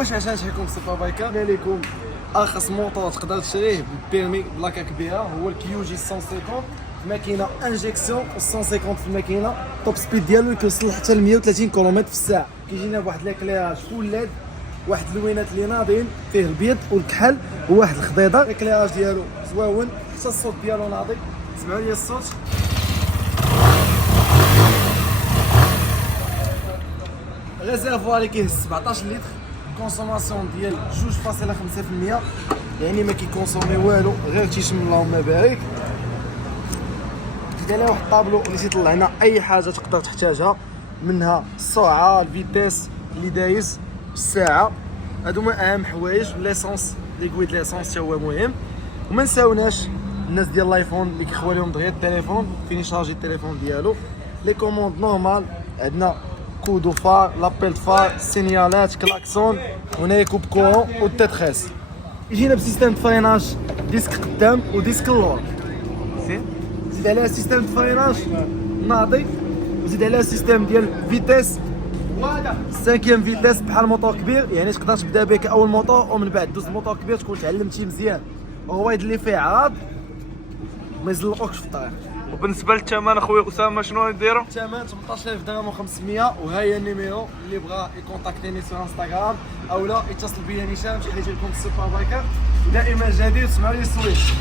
واش عشان تحكم السوبر بايكر قلنا لكم ارخص موطور تقدر تشريه بالبيرمي بلاكه كبيره هو الكيوجي 150 ماكينه انجيكسيون و 150 في الماكينه توب سبيد ديالو كيوصل حتى ل 130 كم في الساعه. كيجينا بواحد ليكليراج فول ليد، واحد اللوينات اللي ناضين فيه البيض والكحل وواحد الخضيضه. ليكليراج ديالو زواون حتى الصوت ديالو ناضي. سمعوا لي الصوت. ريزيرفوار اللي كيهز 17 لتر، كونسوماسيون ديال 2.5%، يعني ما كيكونسومي والو غير تيشم اللهم بارك. زيد عليه واحد الطابلو اللي تيطلع لنا اي حاجه تقدر تحتاجها، منها السرعه، الفيتيس اللي دايز، الساعه. هادو هما اهم حوايج. ليسونس ليكويد ليسونس حتى هو مهم. وما نساوناش الناس ديال الايفون اللي كيخوا لهم دغيا التليفون فين يشارجي التليفون ديالو. لي كوموند نورمال، عندنا كودو فار، لابيل فار، سينيالات، كلاكسون، هنايا كوب كورون و تيتريس. يجينا بسيستم فريناج ديسك قدام وديسك اللور. زيد عليها سيستم فريناج ناضي، وزيد عليها سيستم ديال فيتيس 5 فيتيس بحال موطور كبير، يعني تقدر تبدا به كاول موطور ومن بعد دوز موطور كبير تكون تعلمتي مزيان. الرويد اللي فيه عراض ما يزلقوكش في الطريق. وبالنسبه للثمن اخويا اسامه شنو نديرو؟ الثمن 18000 درهم و500. وها هي النيميرو اللي بغا يكونتاكتيني سور انستغرام اولا يتصل بيا نيشان باش حيت لكم السوبر بايكر. ودائما جديد. سمعوا لي السويش.